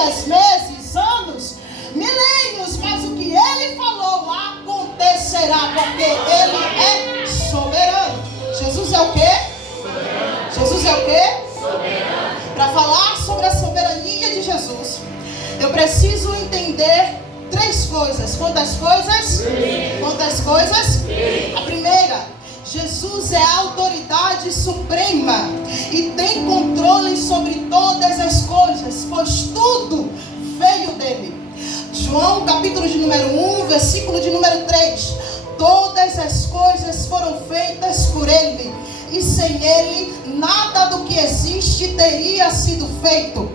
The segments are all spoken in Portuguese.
dias, meses, anos, milênios, mas o que ele falou acontecerá, porque ele é soberano. Jesus é o quê? Soberano. Jesus é o quê? Soberano. Para falar sobre a soberania de Jesus, eu preciso entender 3 coisas. Quantas coisas? Sim. Quantas coisas? Sim. A primeira, Jesus é a autoridade suprema e tem controle sobre todas as coisas, pois tudo veio dele. João, capítulo de número 1, versículo de número 3. Todas as coisas foram feitas por ele, e sem ele, nada do que existe teria sido feito.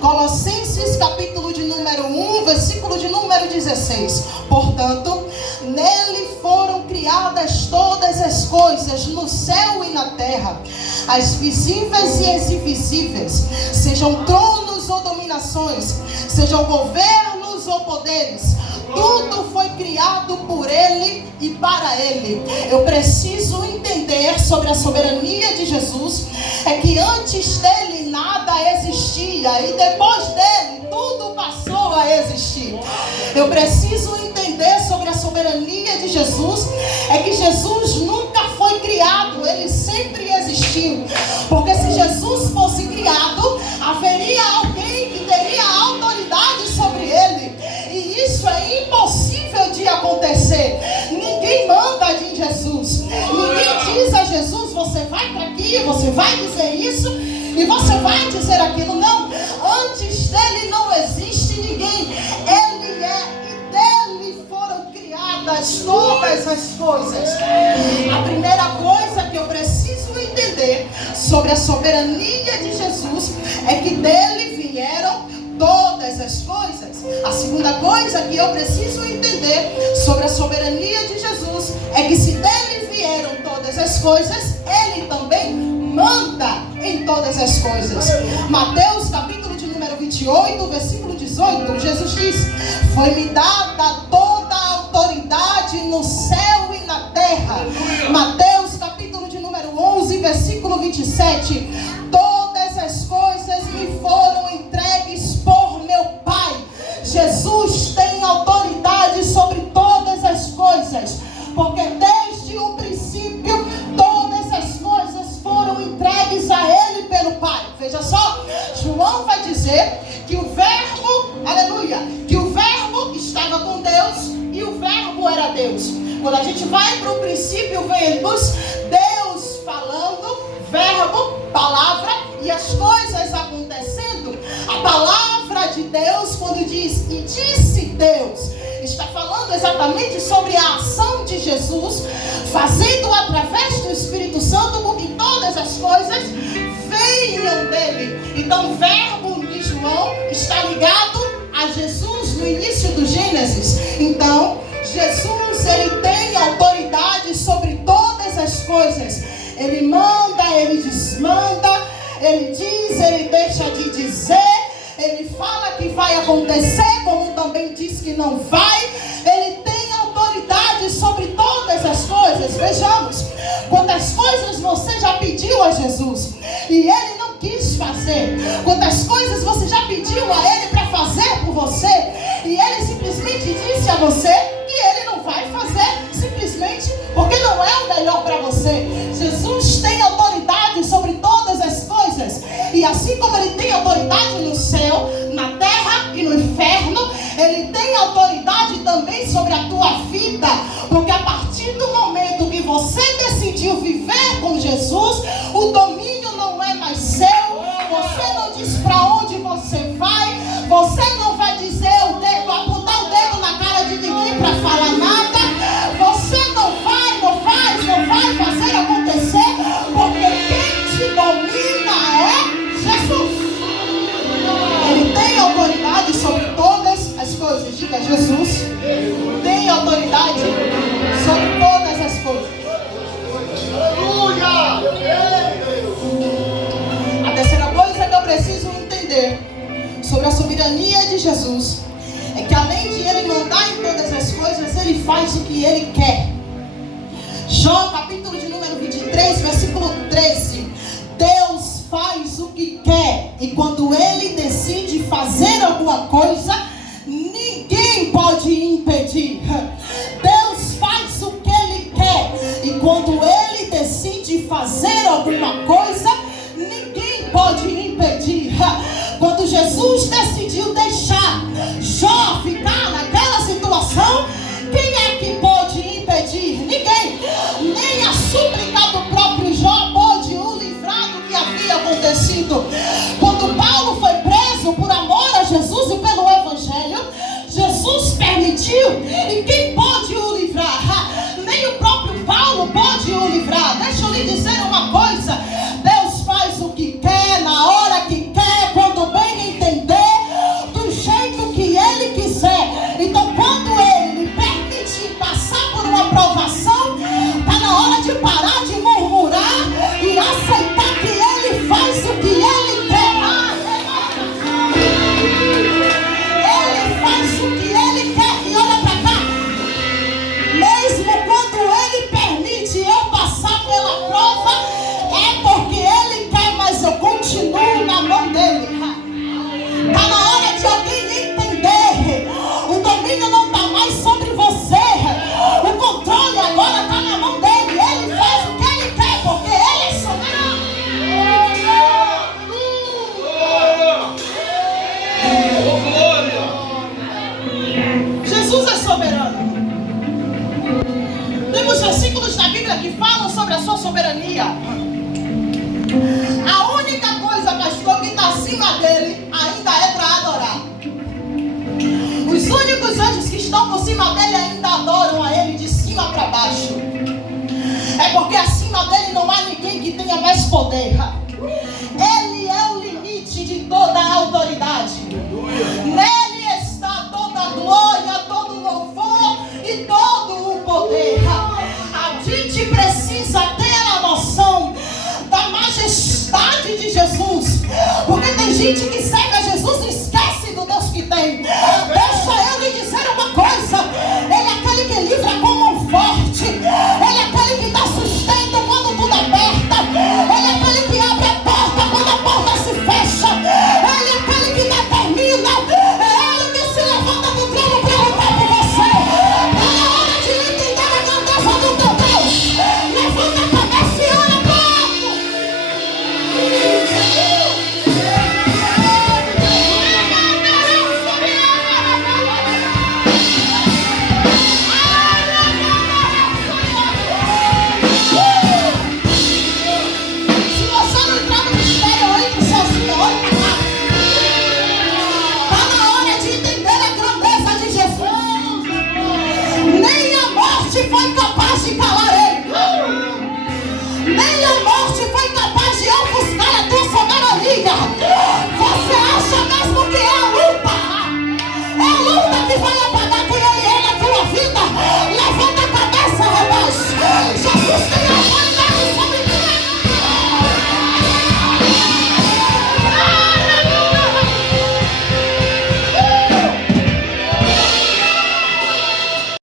Colossenses, capítulo de número 1, versículo de número 16. Portanto, nele foram criadas todas as coisas, no céu e na terra, as visíveis e as invisíveis, sejam tronos ou dominações, sejam governos ou poderes. Tudo foi criado por ele e para ele. Eu preciso entender sobre a soberania de Jesus. É que antes dele nada existia, e depois dele tudo passou a existir. Eu preciso entender sobre a soberania de Jesus. É que Jesus nunca foi criado, ele sempre existiu. Porque se Jesus fosse criado, haveria alguém que teria autoridade sobre ele. E isso é impossível de acontecer. Ninguém manda em Jesus. Ninguém diz a Jesus: você vai para aqui, você vai dizer isso e você vai dizer aquilo. Não, antes dele não existe ninguém. Ele é, e dele foram criadas todas as coisas. A primeira coisa que eu preciso entender sobre a soberania de Jesus é que dele vieram todas as coisas. A segunda coisa que eu preciso entender sobre a soberania de Jesus é que se dele vieram todas as coisas, ele também manda em todas as coisas. Mateus, capítulo de número 28, versículo 18, Jesus diz: foi-me dada toda a autoridade no céu e na terra. Mateus, capítulo de número 11, versículo 27, todas as coisas me foram entregues por meu Pai. Jesus tem autoridade sobre todas as coisas, porque desde o princípio todas as coisas foram entregues a ele pelo Pai. Veja só, João vai dizer que o verbo, aleluia, que o verbo estava com Deus e o verbo era Deus. Quando a gente vai para o princípio, vemos Deus falando, verbo, palavra, e as coisas acontecendo. A palavra de Deus, quando diz e disse Deus, está falando exatamente sobre a ação de Jesus, fazendo através do Espírito Santo com que todas as coisas venham dele. Então o verbo de João está ligado a Jesus no início do Gênesis. Então Jesus, ele tem autoridade sobre todas as coisas. Ele manda, ele desmanda, ele diz, ele deixa de dizer, ele fala que vai acontecer, como também diz que não vai. Ele tem autoridade sobre todas as coisas. Vejamos, quantas coisas você já pediu a Jesus e ele não quis fazer. Quantas coisas você já pediu a ele para fazer por você e ele simplesmente disse a você que ele não vai fazer, simplesmente porque não é o melhor para você. Jesus tem autoridade sobre todas as coisas, e assim como ele tem autoridade no céu, na terra e no inferno, ele tem autoridade também sobre a tua vida. Porque a partir do momento que você decidiu viver com Jesus, o domínio não é mais seu. Você não diz para onde você vai, você não vai dizer o dedo, apontar o dedo na cara de ninguém para falar nada. Você não vai fazer acontecer, porque quem te domina é Jesus. Ele tem autoridade sobre todas as coisas. Diga: Jesus tem autoridade sobre todas as coisas. A terceira coisa que eu preciso entender sobre a soberania de Jesus é que além de ele mandar em todas as coisas, ele faz o que ele quer. Jó, capítulo de número 23, versículo 13. Deus faz o que quer, e quando ele decide fazer alguma Jesus decidiu deixar Jó ficar naquela situação, quem é que pôde impedir? Ninguém. Nem a súplica do próprio Jó pôde o livrar do que havia acontecido. Quando Paulo foi preso por amor a Jesus e pelo Evangelho, Jesus permitiu. E quem pôde o livrar? Nem o próprio Paulo pôde o livrar. Deixa eu lhe dizer uma coisa: Deus faz o que quer, na hora que quer, quando bem entender, do jeito que Ele quiser. Então, quando Ele lhe permite passar por uma provação, está na hora de parar de murmurar e aceitar que Ele faz o que Ele quer. Ele faz o que Ele quer. E olha para cá, mesmo quando Ele permite eu passar pela prova, é porque Ele quer, mas eu continuo na mão dEle. Está na hora de alguém entender: o domínio não está mais sobre você, o controle agora está na mão dEle. Ele faz o que Ele quer, porque Ele é soberano. Jesus é soberano. Temos versículos na Bíblia que falam sobre a sua soberania. A única coisa, pastor, que está acima dele ainda é para adorar. Os únicos anjos que estão por cima dele ainda adoram a ele de cima para baixo. É porque acima dele não há ninguém que tenha mais poder. Ele é o limite de toda a autoridade. Nele está toda a glória, todo o louvor e todo o poder. A gente precisa ter a noção da majestade de Jesus, porque tem gente que segue a Jesus e esquece do Deus que tem. Deixa eu lhe dizer uma coisa: Ele é aquele que livra com mão forte, Ele é aquele que dá sustento quando tudo aperta, Ele é aquele que abre a porta quando a porta se fecha, Ele é aquele que determina, é Ele que se levanta do trono para lutar por você. Está na hora de entender a grandeza do teu Deus. Levanta a cabeça e olha para o alto. Se você não entrar no mistério, eu entro sozinha, olha para cá. Está na hora de entender a grandeza de Jesus. Nem a morte foi capaz de calar Ele. Nem a morte foi capaz de ofuscar a tua soberania.